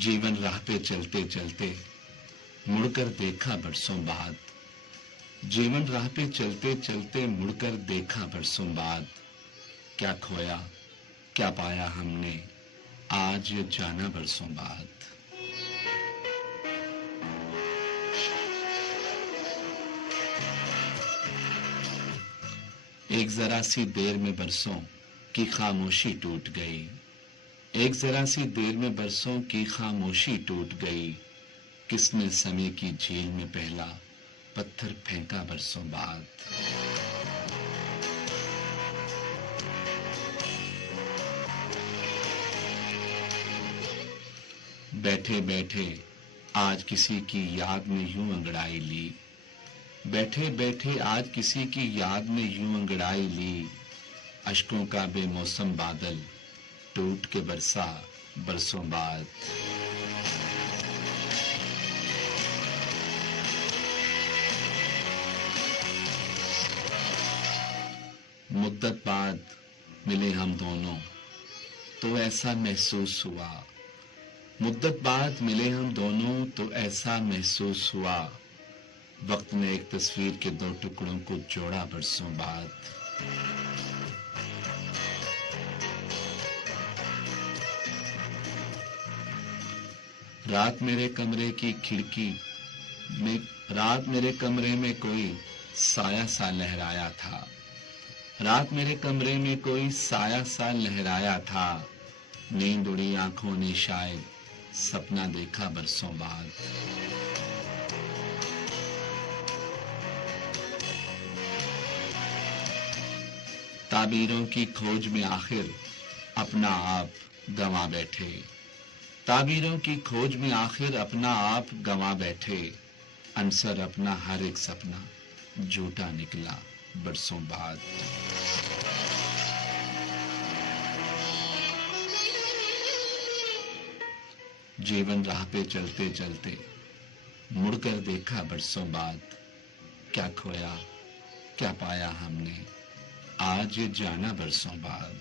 जीवन राह पे चलते चलते मुड़कर देखा बरसों बाद। जीवन राह पे चलते चलते मुड़कर देखा बरसों बाद। क्या खोया क्या पाया हमने, आज ये जाना बरसों बाद। एक जरा सी देर में बरसों की खामोशी टूट गई। एक जरा सी देर में बरसों की खामोशी टूट गई। किसने समय की झील में पहला पत्थर फेंका बरसों बाद। बैठे बैठे आज किसी की याद में यूं अंगड़ाई ली। बैठे बैठे आज किसी की याद में यूं अंगड़ाई ली। अश्कों का बेमौसम बादल टूट के बरसा बरसों बाद। मुद्दत बाद मिले हम दोनों तो ऐसा महसूस हुआ। मुद्दत बाद मिले हम दोनों तो ऐसा महसूस हुआ। वक्त ने एक तस्वीर के दो टुकड़ों को जोड़ा बरसों बाद। रात मेरे कमरे की खिड़की में रात मेरे कमरे में कोई साया सा लहराया था। रात मेरे कमरे में कोई साया सा लहराया था। नींद उड़ी आंखों ने शायद सपना देखा बरसों बाद। ताबीरों की खोज में आखिर अपना आप गंवा बैठे। ताबीरों की खोज में आखिर अपना आप गंवा बैठे। अनसर अपना हर एक सपना झूठा निकला बरसों बाद। जीवन राह पे चलते चलते मुड़कर देखा बरसों बाद। क्या खोया क्या पाया हमने, आज ये जाना बरसों बाद।